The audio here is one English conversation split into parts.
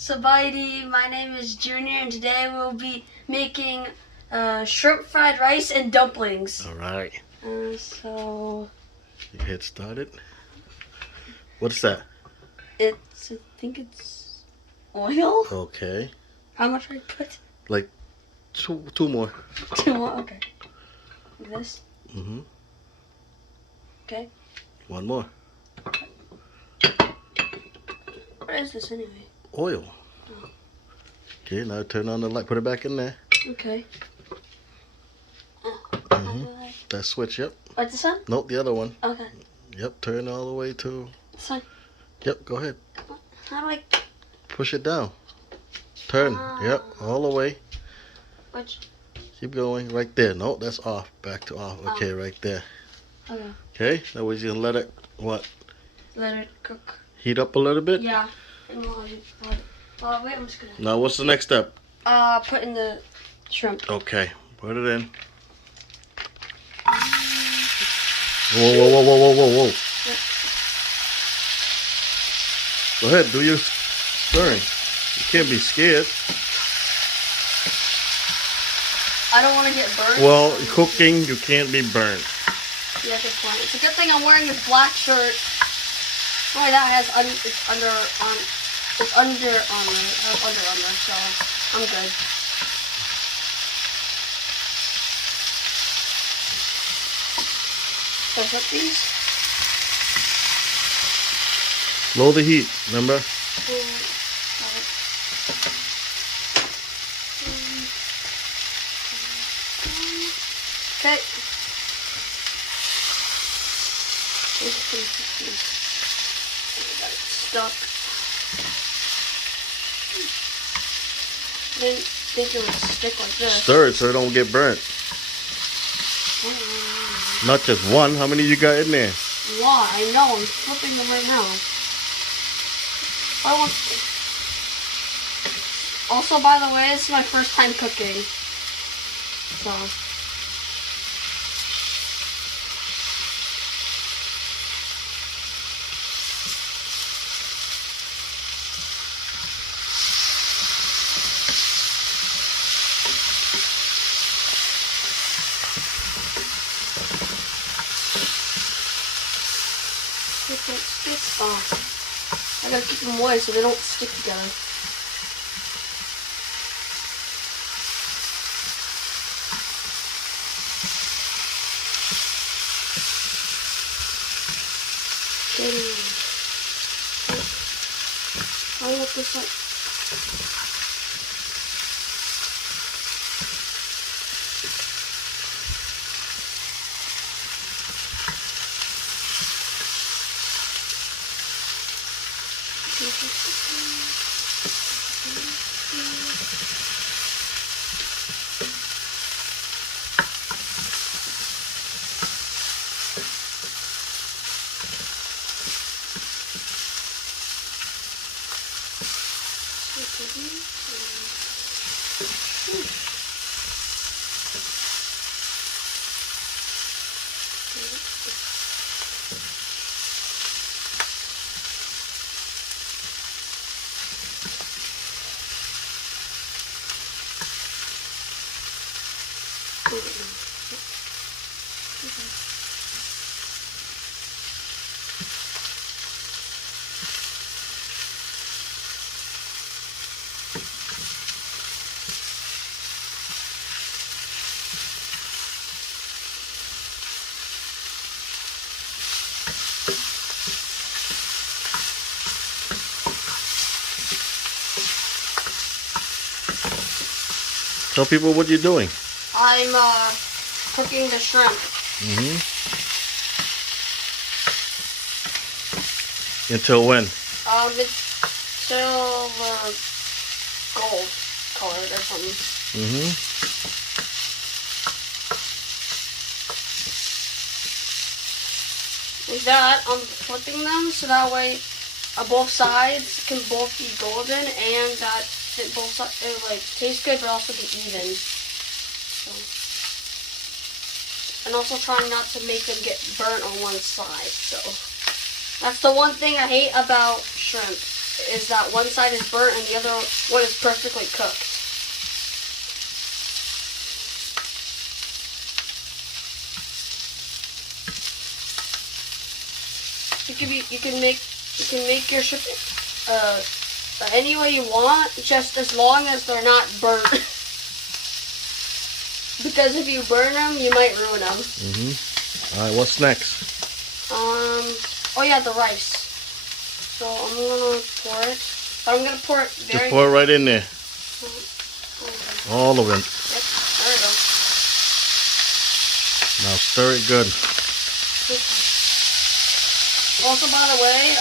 Sabaidi, my name is Junior, and today we'll be making shrimp fried rice and dumplings. All right. So You get started. What's that? I think it's oil. Okay. How much I put? Like two more. 2 more. Okay. Like this. Mhm. Okay. 1 more. What is this anyway? Oil. Oh. Okay. Now turn on the light. Put it back in there. Okay. That switch. Yep. What's this one? Nope. The other one. Okay. Yep. Turn all the way to. This one. Yep. Go ahead. How do I? Push it down. Turn. Yep. All the way. Which? Keep going. Right there. No, that's off. Back to off. Okay. Right there. Okay. Okay. Now we're just gonna let it what? Let it cook. Heat up a little bit. Yeah. Wait, I'm just gonna. Now what's the next step? Put in the shrimp. Okay. Put it in. Whoa, whoa, whoa, whoa, whoa, whoa, whoa. Yep. Go ahead, do your stirring. You can't be scared. I don't want to get burned. Well, cooking, you can't be burned. Yeah, good point. It's a good thing I'm wearing this black shirt. Oh, that has it's under armor. I have Under Armour, so I'm good. Close up these. Low the heat, remember? Okay. Got it stuck. I didn't think it would stick like this. Stir it so it don't get burnt. Not just one. How many you got in there? Why? I know. I'm flipping them right now. Also, by the way, this is my first time cooking. So. I gotta keep them moist so they don't stick together. I'll let this up. Tell people what you're doing. I'm cooking the shrimp. Until when? Until gold colored or something. Like that, I'm flipping them so that way both sides can both be golden and that both sides like taste good but also be even. So. And also trying not to make them get burnt on one side. So that's the one thing I hate about shrimp is that one side is burnt and the other one is perfectly cooked. You can make your chicken any way you want, just as long as they're not burnt. Because if you burn them, you might ruin them. All right, what's next? Oh yeah, the rice. So I'm gonna pour it, but I'm gonna pour it very. Just pour it right in there. Okay. All of it. Yep, there we go. Now stir it good. Okay. Also, by the way,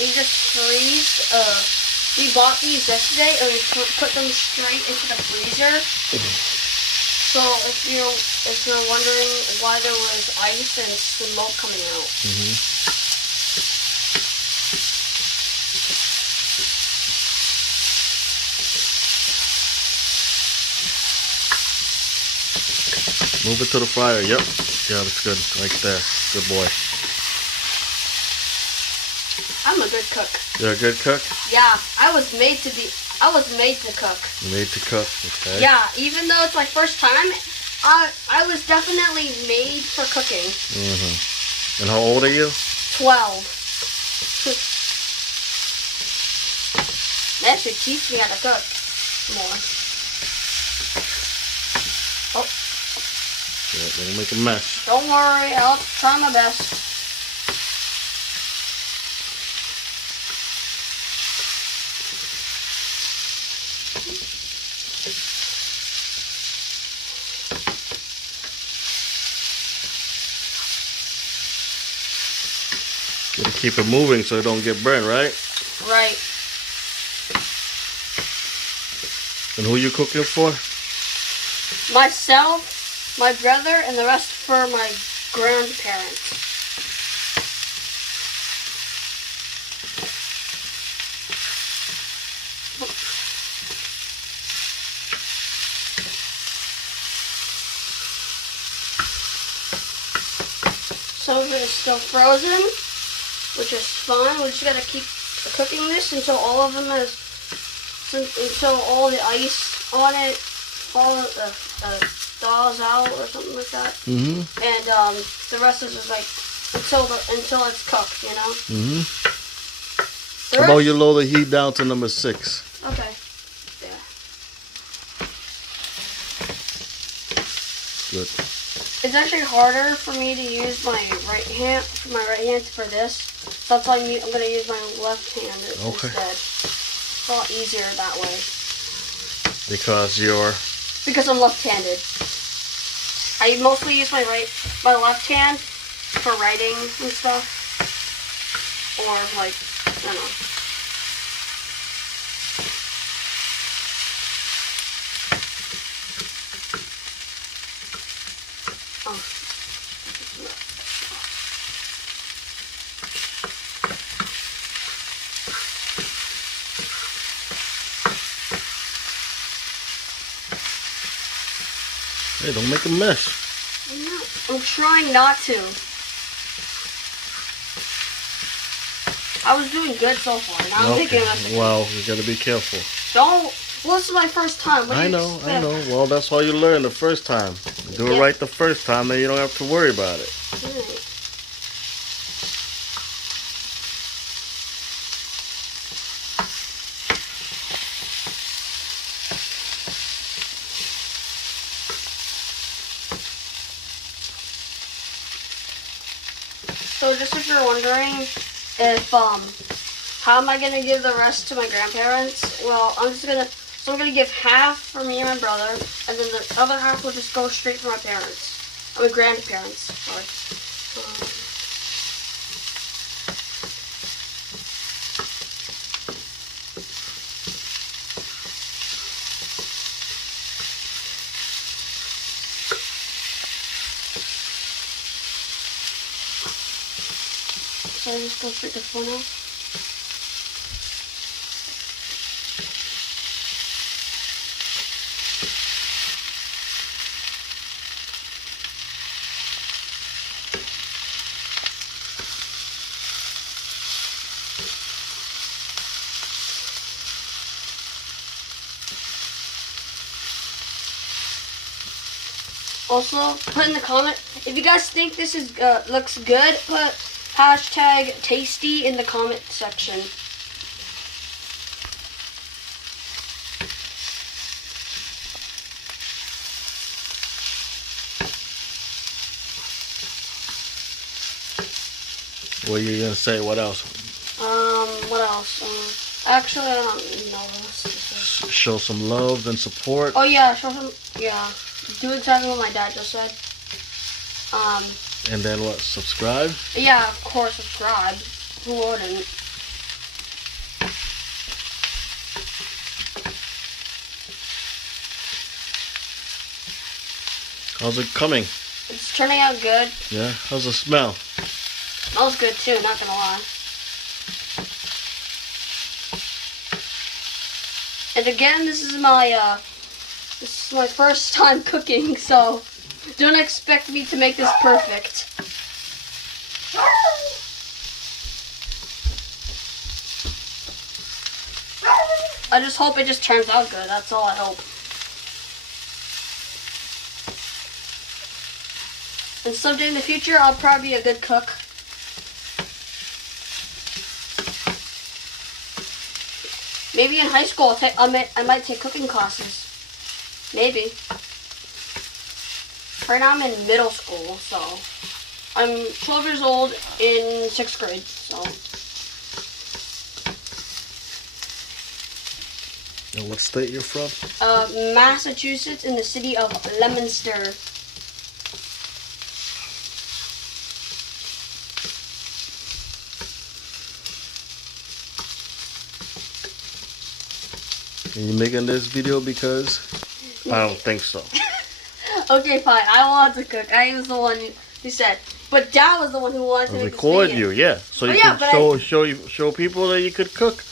we just freeze. We bought these yesterday, and we put them straight into the freezer. So if you're wondering why there was ice and smoke coming out. Move it to the fryer. Yep. Yeah, that's good. Right there. Good boy. I'm a good cook. You're a good cook? Yeah, I was made to cook. Made to cook, okay. Yeah, even though it's my first time, I was definitely made for cooking. And how old are you? 12. That should teach me how to cook more. Oh. Yeah, don't make a mess. Don't worry, I'll try my best. Gotta keep it moving so it don't get burnt, right? Right. And who you cooking for? Myself, my brother, and the rest for my grandparents. Some of it is still frozen, which is fine. We just gotta keep cooking this until all of them until all the ice on it thaws out or something like that. And the rest is just like until it's cooked, you know. How about you lower the heat down to number 6? Okay. Yeah. Good. It's actually harder for me to use my right hand for this. So that's why I'm gonna use my left hand instead. It's a lot easier that way. Because I'm left-handed. I mostly use my left hand for writing and stuff. Or like, I don't know. Hey, don't make a mess. I'm trying not to. I was doing good so far. Now I'm making a mess. Well, you gotta be careful. Well, this is my first time. I know. Well, that's how you learn the first time. Do it right the first time, then you don't have to worry about it. Right. So just if you're wondering if how am I gonna give the rest to my grandparents? Well, I'm gonna give half for me and my brother, and then the other half will just go straight for my parents. My grandparents. Sorry. So I just go straight to 4 now. Also, put in the comment if you guys think this is looks good. Put hashtag tasty in the comment section. What are you gonna say? What else? What else? Actually, I don't know. Show some love and support. Oh yeah, show some. Yeah, do exactly what my dad just said. And then what? Subscribe? Yeah, of course, subscribe. Who wouldn't? How's it coming? It's turning out good. Yeah. How's the smell? Smells good too. Not gonna lie. And again, this is my first time cooking, so don't expect me to make this perfect. I just hope it just turns out good. That's all I hope. And someday in the future, I'll probably be a good cook. Maybe in high school, I might take cooking classes. Maybe. Right now I'm in middle school, so I'm 12 years old in 6th grade, so. And what state you're from? Massachusetts, in the city of Leominster. Are you making this video because? I don't think so. Okay, fine. I wanted to cook. I was the one who said. But Dad was the one who wanted to make this Record video. you, yeah. So you yeah, can show people that you could cook.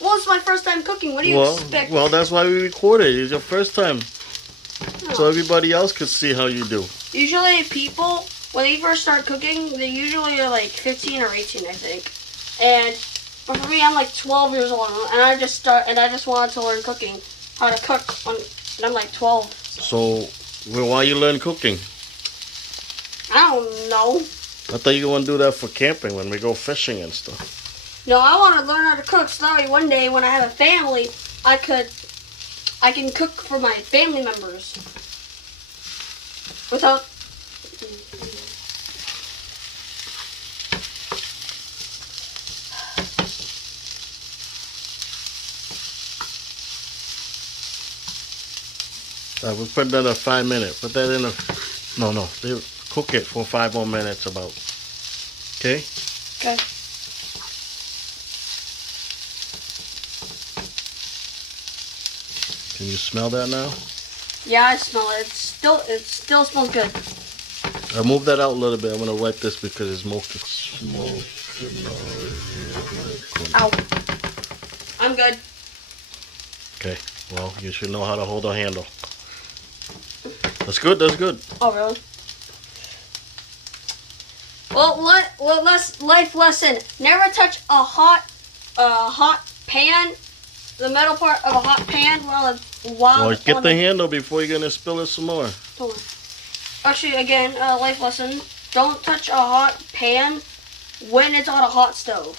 Well, it's my first time cooking. What do you expect? Well, that's why we recorded. It's your first time. Oh. So everybody else could see how you do. Usually people, when they first start cooking, they usually are like 15 or 18, I think. And but for me, I'm like 12 years old, and I just wanted to learn cooking, how to cook, and I'm like 12. So why you learn cooking? I don't know. I thought you want to do that for camping when we go fishing and stuff. No, I want to learn how to cook so that way one day when I have a family, I can cook for my family members without. We'll put that at 5 minutes. Put that in a... No. Cook it for 5 more minutes about. Okay? Okay. Can you smell that now? Yeah, I smell it. It still smells good. I'll move that out a little bit. I'm going to wipe this because it's smoke. Ow. I'm good. Okay. Well, you should know how to hold a handle. That's good. That's good. Oh, really? Well, life lesson: never touch a hot pan, the metal part of a hot pan while Well, get the handle before you're gonna spill it some more. Actually, again, life lesson: don't touch a hot pan when it's on a hot stove,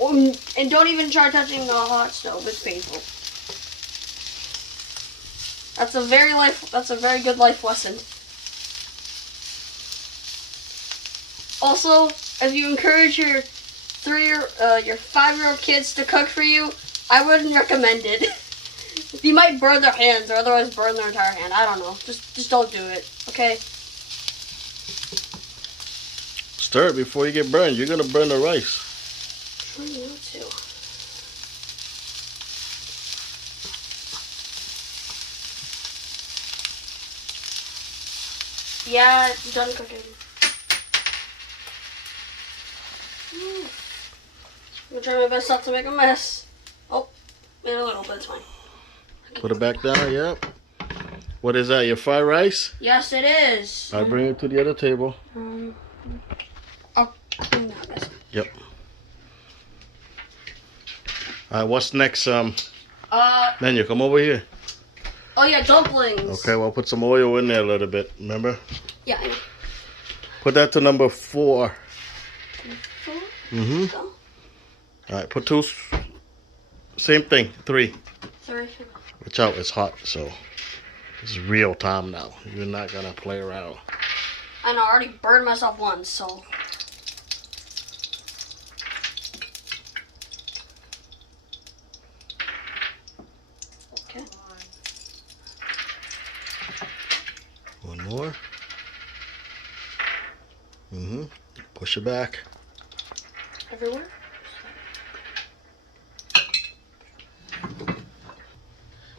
and don't even try touching a hot stove. It's painful. That's a very good life lesson. Also, if you encourage your 5-year-old kids to cook for you, I wouldn't recommend it. You might burn their hands, or otherwise burn their entire hand. I don't know. Just don't do it. Okay. Stir it before you get burned. You're gonna burn the rice. Try not to. Yeah, it's done cooking. I'm gonna try my best not to make a mess. Oh, made a little bit, it's fine. Put it back down, yep. What is that, your fried rice? Yes, it is. I'll bring it to the other table. I'll clean that mess. Yep. Alright, what's next? Menu, come over here. Oh yeah, dumplings. Okay, well, put some oil in there a little bit, remember? Yeah, I know. Put that to number 4. 4? Mm-hmm. Go. All right, put 2. Same thing, 3. 3. Watch out, it's hot, so this is real time now. You're not gonna play around. I know, I already burned myself once, so. Okay. One more. Mm-hmm. Push it back. Everywhere?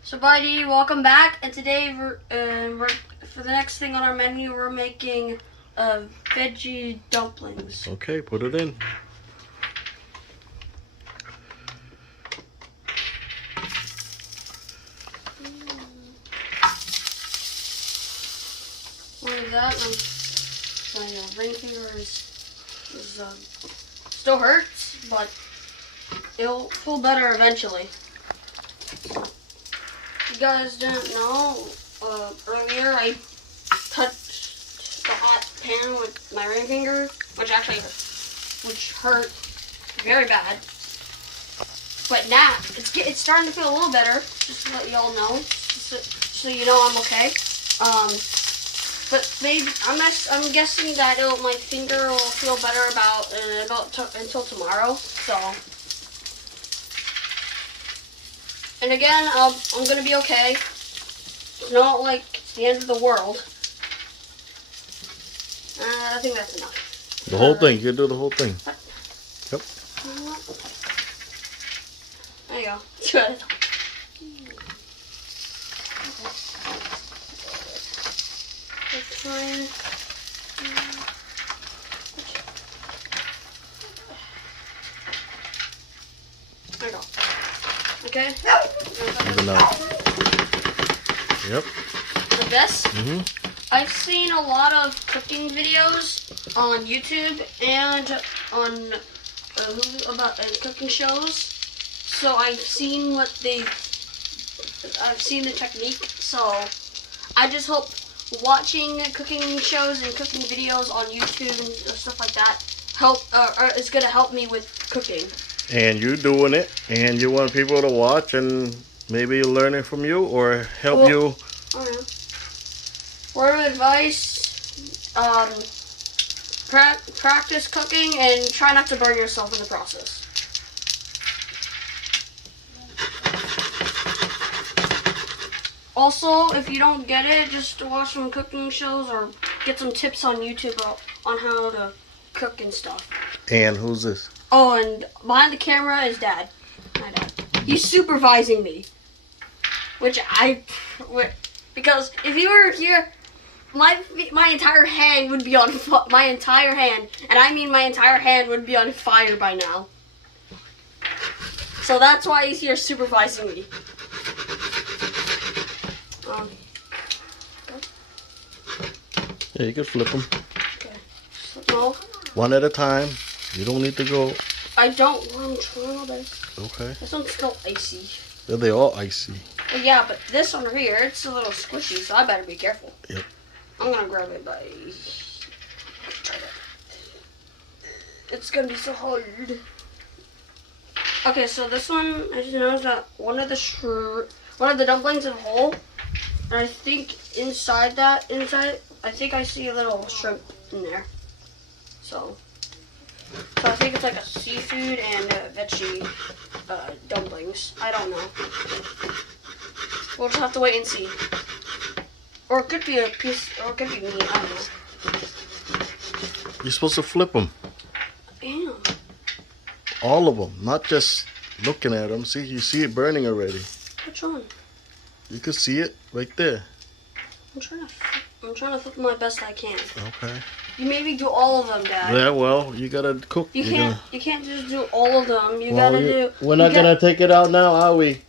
So, buddy, welcome back. And today, we're for the next thing on our menu, we're making veggie dumplings. Okay, put it in. Like that. My ring finger is still hurts, but it'll feel better eventually. If you guys didn't know, earlier I touched the hot pan with my ring finger, which hurt very bad. But now it's starting to feel a little better, just to let y'all know, so you know I'm okay. But maybe I'm guessing that my finger will feel better until tomorrow. So, and again, I'm gonna be okay. It's not like it's the end of the world. I think that's enough. The whole thing. You do the whole thing. Yep. There you go. Good. Fine. There you go. Okay. Even out. Yep. Like this. Mm-hmm. I've seen a lot of cooking videos on YouTube and on about cooking shows. So I've seen the technique. So I just hope watching cooking shows and cooking videos on YouTube and stuff like that is gonna help me with cooking. And you doing it, and you want people to watch and maybe learn it from you or help you. I don't know. Word of advice: practice cooking and try not to burn yourself in the process. Also, if you don't get it, just watch some cooking shows or get some tips on YouTube on how to cook and stuff. And who's this? Oh, and behind the camera is Dad. My dad. He's supervising me. Because if you were here, my entire hand would be on my entire hand, and I mean my entire hand would be on fire by now. So that's why he's here supervising me. Yeah, you can flip them. Okay. No. One at a time. You don't need to go. I don't. I'm trying my best. Okay. This one's still icy. They're all icy. Well, yeah, but this one here, it's a little squishy, so I better be careful. Yep. I'm gonna grab it by. It's gonna be so hard. Okay, so this one, I just noticed that one of the dumplings is whole, and I think inside, I think I see a little shrimp in there. So I think it's like a seafood and veggie dumplings. I don't know. We'll just have to wait and see. Or it could be a piece, or it could be meat. I don't know. You're supposed to flip them. Damn. All of them, not just looking at them. See, you see it burning already. Which one? You can see it right there. I'm trying to flip my best I can. Okay. You maybe do all of them, Dad. Yeah, well, you gotta cook. You can't just do all of them. You gotta do. We're not gonna take it out now, are we?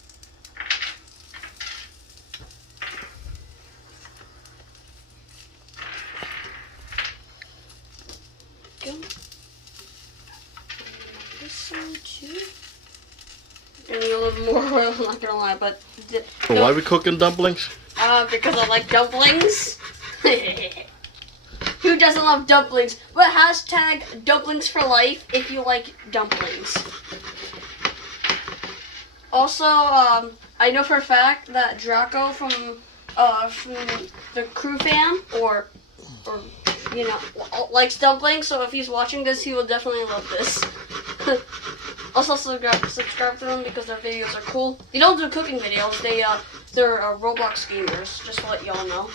Go. This one too. I need a little more oil. I'm not gonna gonna lie, but So why are we cooking dumplings? because I like dumplings. Who doesn't love dumplings? But hashtag dumplings for life if you like dumplings. Also, I know for a fact that Draco from the crew fam or you know likes dumplings. So if he's watching this, he will definitely love this. Also subscribe to them because their videos are cool. They don't do cooking videos. They're Roblox gamers. Just to let y'all know.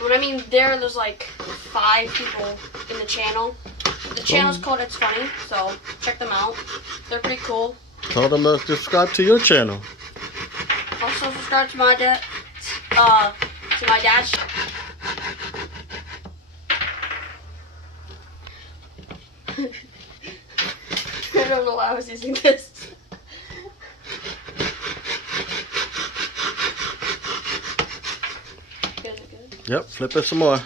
When I mean there's like 5 people in the channel. The channel's called It's Funny, so check them out. They're pretty cool. Tell them to subscribe to your channel. Also subscribe to my dad's I don't know why I was using this. You guys are good? Yep, flip it some more.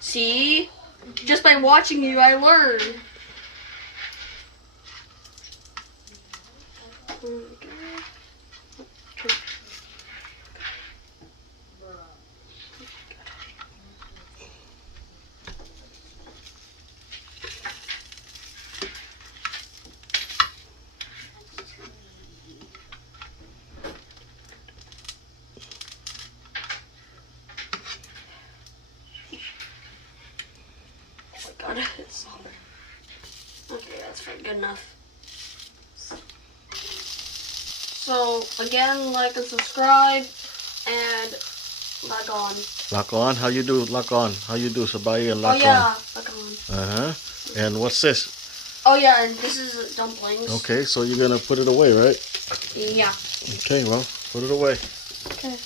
See? Just by watching you, I learn. God, it's hard. Okay, that's fine. Good enough. So, again, like and subscribe, and log on. Lock on? How you do? Lock on. How you do? Sabaya and lock Oh, yeah, log on. on. And what's this? Oh, yeah, and this is dumplings. Okay, so you're going to put it away, right? Yeah. Okay, well, put it away. Okay.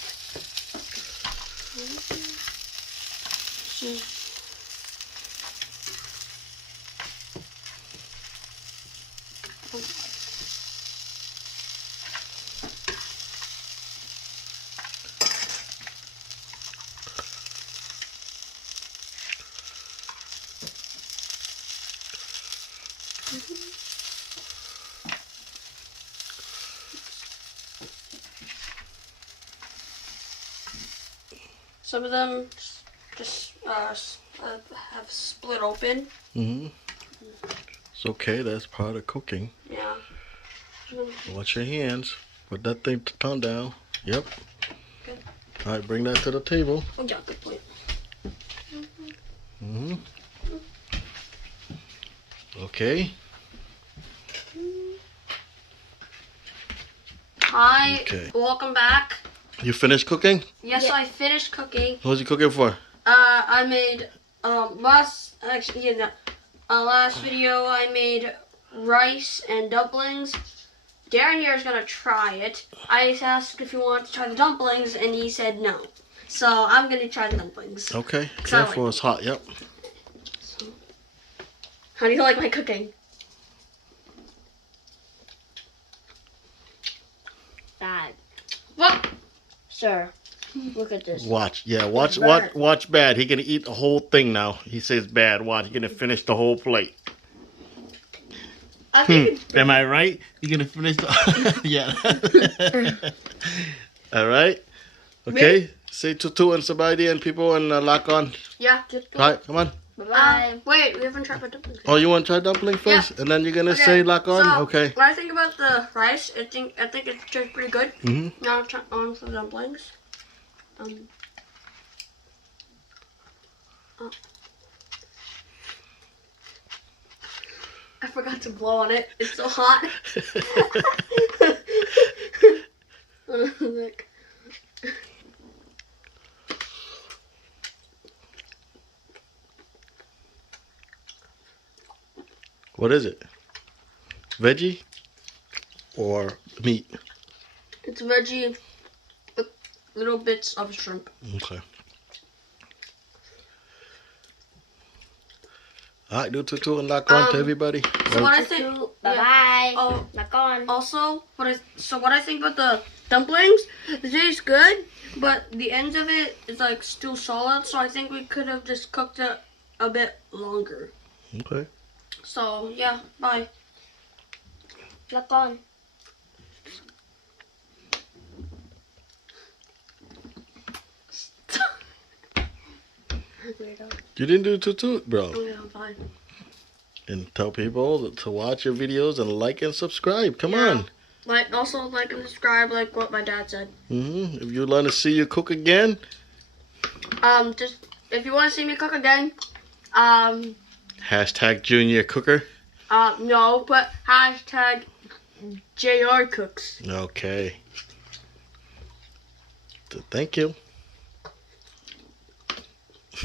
Some of them just have split open. It's okay. That's part of cooking. Yeah. Watch your hands. Put that thing tongue down. Yep. Good. All right, bring that to the table. Oh, yeah, good point. Okay. Hi. Okay. Welcome back. You finished cooking? Yes, yeah. I finished cooking. What was you cooking for? I made last video I made rice and dumplings. Darren here is gonna try it. I asked if he wanted to try the dumplings, and he said no. So I'm gonna try the dumplings. Okay. Careful, it's hot. Yep. So, how do you like my cooking? Bad. What? Sir, look at this. Watch. Yeah, watch bad. He gonna eat the whole thing now. He says bad. Watch. He gonna finish the whole plate. I think Am I right? You gonna finish the yeah. All right. Okay. Me? Say tutu and sabadi and people and lock on. Yeah. All right, come on. Bye-bye. Wait, we haven't tried my dumplings. Oh, you want to try dumpling first, and then you're gonna say lock on. So, Okay. What I think about the rice, I think it's just pretty good. Mm-hmm. Now I'll try on some dumplings. Oh. I forgot to blow on it. It's so hot. Look. What is it? Veggie or meat? It's veggie with little bits of shrimp. Okay. All right, do tutu and lock on to everybody. So what I think, Bye-bye. Oh, Lock on. also, what I think about the dumplings, the taste good, but the ends of it is like still solid. So I think we could have just cooked it a bit longer. Okay. So yeah, bye. Look on. Weirdo. You didn't do toot, bro. Oh yeah, I'm fine. And tell people to watch your videos and like and subscribe. Come Yeah. on. Also like and subscribe, like what my dad said. If you want to see you cook again, Just if you want to see me cook again, hashtag Junior Cooker. no, but hashtag JR Cooks. Okay. Thank you.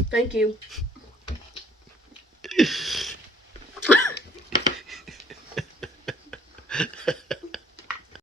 Thank you.